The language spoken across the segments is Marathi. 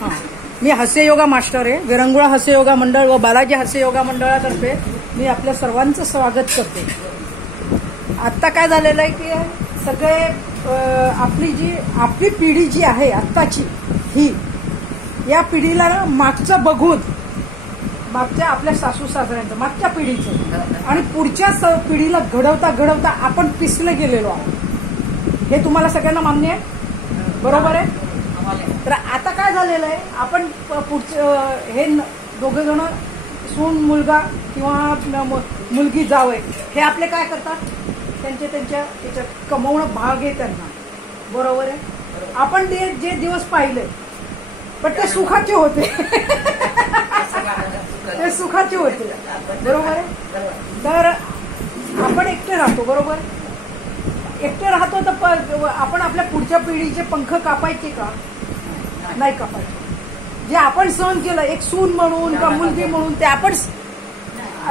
हां, मी हास्य योगा मास्टर आहे. विरंगुळा हास्य योगा मंडळ व बालाजी हास्य योगा मंडळातर्फे मी आपल्या सर्वांचं स्वागत करते. आत्ता काय झालेलं आहे की सगळे आपली पिढी जी आहे आत्ताची ही, या पिढीला ना मागचं बघून, मागच्या आपल्या सासू सासऱ्यांचं, मागच्या पिढीचं आणि पुढच्या पिढीला घडवता आपण पिसले गेलेलो आहोत. हे तुम्हाला सगळ्यांना मान्य आहे? बरोबर आहे. तर आता काय झालेलं आहे, आपण पुढचं हे दोघे जण सून मुलगा किंवा मुलगी जावं हे आपले काय करतात, त्यांच्या त्याच्यात कमवणं भाग आहे त्यांना. बरोबर आहे. आपण जे दिवस पाहिले पण ते सुखाचे होते. ते सुखाचे होते. बरोबर आहे. तर आपण एकटे राहतो. बरोबर. एकटे राहतो तर आपण आपल्या पुढच्या पिढीचे पंख कापायचे का? नाही कापायचे. जे आपण सहन केलं एक सून म्हणून का मुलगी म्हणून ते आपण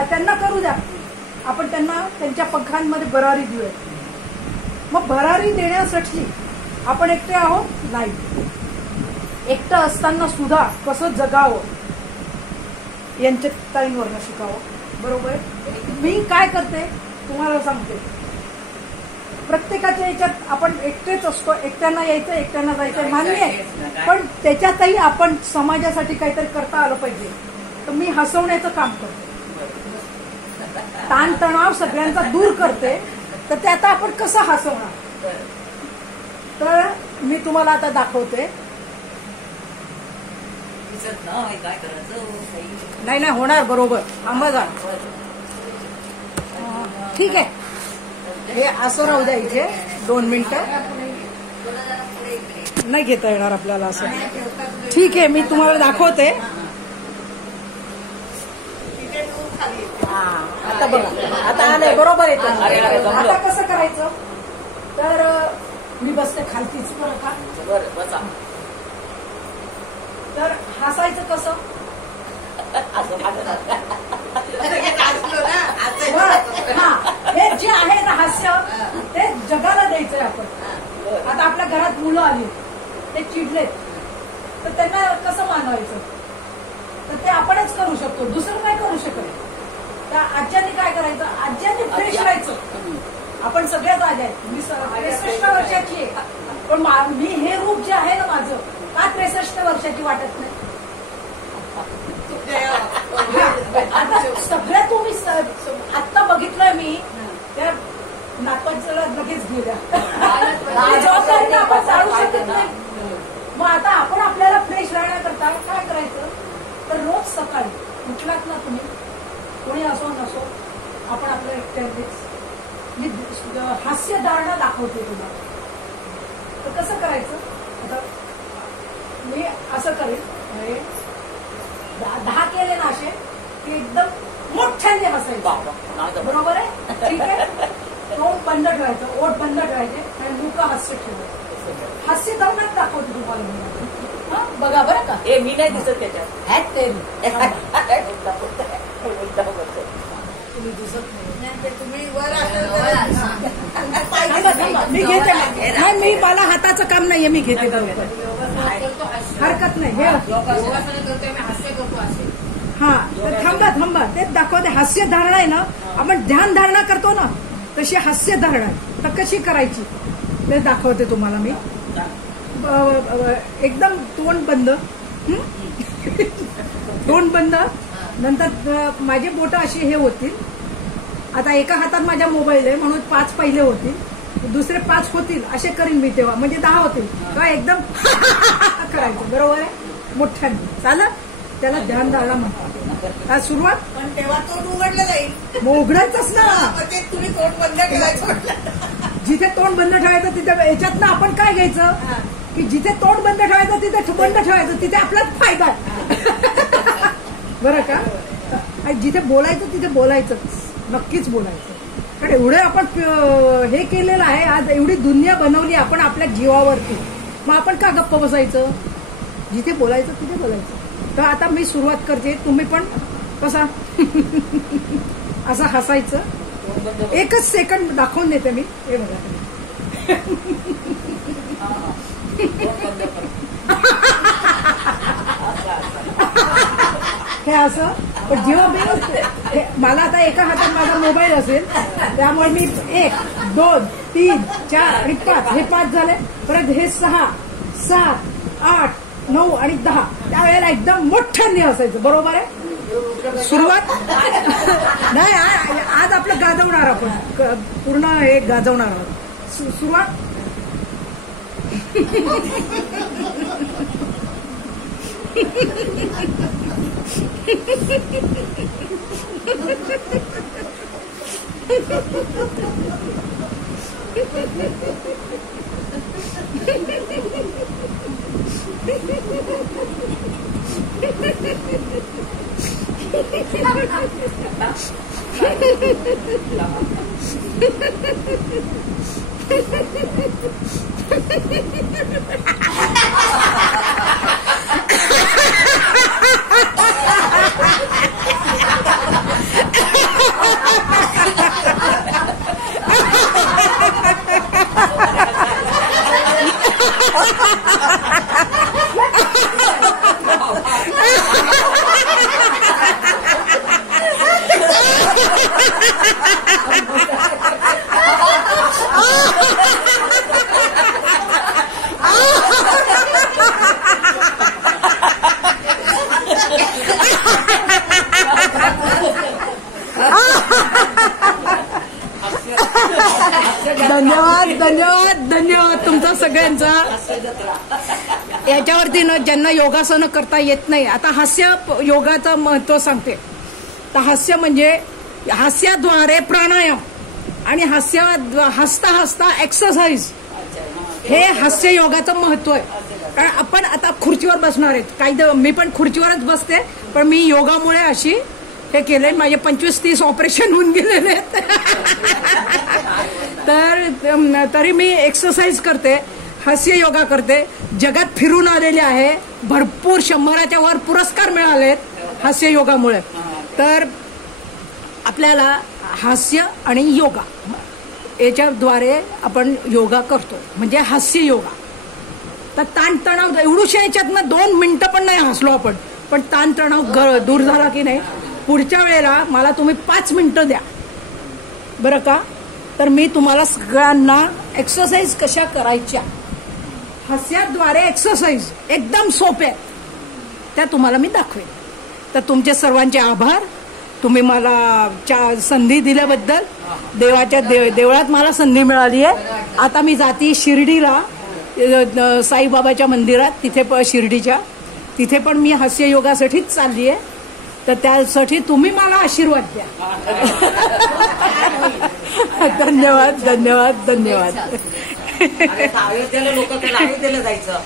त्यांना करू द्या. आपण त्यांना त्यांच्या पंखांमध्ये भरारी देऊया. मग भरारी देण्यासाठी आपण एकटे आहोत? नाही. एकटं असताना सुद्धा कसं जगावं यांच्या ताईंवरनं शिकावं. बरोबर आहे. मी काय करते तुम्हाला सांगते. प्रत्येकाच्या याच्यात आपण एकटेच असतो. एकट्यांना यायचं, एकट्यांना जायचं, मान्य आहे. पण त्याच्यातही आपण समाजासाठी काहीतरी करता आलं पाहिजे. तर मी हसवण्याचं काम करते. ताणतणाव सगळ्यांचा दूर करते. तर ते आता आपण कसं हसवणार, तर मी तुम्हाला आता दाखवते. नाही होणार. बरोबर. आम्हाला ठीक आहे. हे असं राहू द्या इथे 2 मिनिटं. नाही घेता येणार आपल्याला असं. ठीक आहे, मी तुम्हाला दाखवते. आता बघा, आता आलंय. बरोबर येतं. आता कसं करायचं, तर मी बसते खालतीच. बरं. तर हसायचं कसं, हे जे आहे ना हास्य, ते जगाला द्यायचंय आपण. आता आपल्या घरात मुलं आली, ते चिडलेत, तर त्यांना कसं मानवायचं, तर ते आपणच करू शकतो. दुसरं काय करू शकत. तर आज्यांनी काय करायचं, आज्यांनी फ्रेश राहायचं. आपण सगळ्याच आज्या आहेत. मी 63 वर्षाची आहे, पण मी हे रूप जे आहे ना माझं, का 63 वर्षाची वाटत नाही. आता सगळ्या तुम्ही आत्ता बघितलंय मी, त्या नातवांच्या लगेच गेल्या. जबाबदारी आपण चालू शकत नाही. मग आता आपण आपल्याला फ्रेश राहण्याकरता काय करायचं, तर रोज सकाळी उठलात ना तुम्ही, कोणी असो नसो, आपण आपलं एकट्यानेच मी हास्य धारणा दाखवते तुम्हाला. तर कसं करायचं, आता मी असं करेन, 10 केले ना असे की एकदम मोठ्याने हसायचं. बरोबर आहे. ठीक आहे. तोंड बंद ठेवायचं, ओठ बंद ठेवायचे आणि मुख हास्य ठेवायचं. हास्य धारणाच दाखवते तुम्हाला. बघा बरं का. हे मी नाही दिसत त्याच्यात. आहेत ते तुम्ही दिसत नाही. तुम्ही वर मी घेते. नाही, मी मला हाताचं काम नाहीये, मी घेते. हरकत नाही. हा, तर थांबा तेच दाखवते. हास्य धारणा आहे ना, आपण ध्यान धारणा करतो ना, तशी हास्य धारणा आहे. तर कशी करायची ते दाखवते तुम्हाला मी. एकदम तोंड बंद. तोंड बंद. नंतर माझे बोट अशी हे होतील. आता एका हातात माझा मोबाईल आहे म्हणून 5 पहिले होतील, दुसरे 5 होतील, असे करीन मी तेव्हा, म्हणजे 10 होतील. का एकदम करायचं. बरोबर आहे. मोठ्याने चालत, त्याला ध्यान धारणा म्हणतात. सुरुवात. पण तेव्हा तोंड उघडलं जाईल. मग उघडायचंच ना. तुम्ही तोंड बंद ठेवायचं. जिथे तोंड बंद ठेवायचं तिथे याच्यात ना आपण काय घ्यायचं, की जिथे तोंड बंद ठेवायचं तिथे बंद ठेवायचं, तिथे आपलाच फायदा आहे. बरं का. जिथे बोलायचं तिथे बोलायचं, नक्कीच बोलायचं. कारण एवढे आपण हे केलेलं आहे, आज एवढी दुनिया बनवली आपण आपल्या जीवावरती. मग आपण का गप्प बसायचं, जिथे बोलायचं तिथे बोलायचं. तर आता मी सुरुवात करते. तुम्ही पण कसा असं हसायचं. 1च सेकंड दाखवून देते मी. हे बघा. असं. पण जेव्हा मी मला आता एका हातात माझा मोबाईल असेल त्यामुळे मी 1, 2, 3, 4 आणि 5 हे 5 झाले. परत हे 6, 7, 8, 9 आणि 10 त्यावेळेला एकदम मोठ्याने असायचं. बरोबर आहे. सुरुवात नाही आज आपलं गाजवणार आपण पूर्ण हे गाजवणार आहोत. सुरुवात धन्यवाद धन्यवाद धन्यवाद तुमचा सगळ्यांचा. याच्यावरती न ज्यांना योगासनं करता येत नाही, आता हास्य योगाचं महत्व सांगते. तर हास्य म्हणजे हास्याद्वारे प्राणायाम आणि हसता हसता एक्सरसाइज हे हास्य योगाचं महत्व आहे. कारण आपण आता खुर्चीवर बसणार आहेत, काही मी पण खुर्चीवरच बसते, पण मी योगामुळे अशी हे केलंय. माझे 25-30 ऑपरेशन होऊन गेलेले आहेत. तर तरी मी एक्सरसाइज करते, हास्य योगा करते. जगात फिरून आलेले आहे, भरपूर 100च्या वर पुरस्कार मिळालेत हास्य योगामुळे. तर आपल्याला हास्य आणि योगा याच्याद्वारे आपण योगा करतो, म्हणजे हास्य योगा. तर ताणतणाव एवढूशा याच्यातनं 2 मिनिटं पण नाही हसलो आपण, पण ताणतणाव दूर झाला की नाही. पुढच्या वेळेला मला तुम्ही 5 मिनिटं द्या बरं का. तर मी तुम्हाला सगळ्यांना एक्सरसाइज कशा करायच्या, हास्याद्वारे एक्सरसाइज एकदम सोप्या त्या तुम्हाला मी दाखवेन. तर तुमचे सर्वांचे आभार. तुम्ही मला संधी दिल्याबद्दल. देवळात मला संधी मिळाली आहे. आता मी जाते शिर्डीला, साईबाबाच्या मंदिरात, तिथे शिर्डीच्या तिथे पण मी हास्य योगासाठीच चालली आहे. तर त्यासाठी तुम्ही मला आशीर्वाद द्या. धन्यवाद धन्यवाद धन्यवाद. अयोध्येला लोक त्याला अयोध्येला जायचं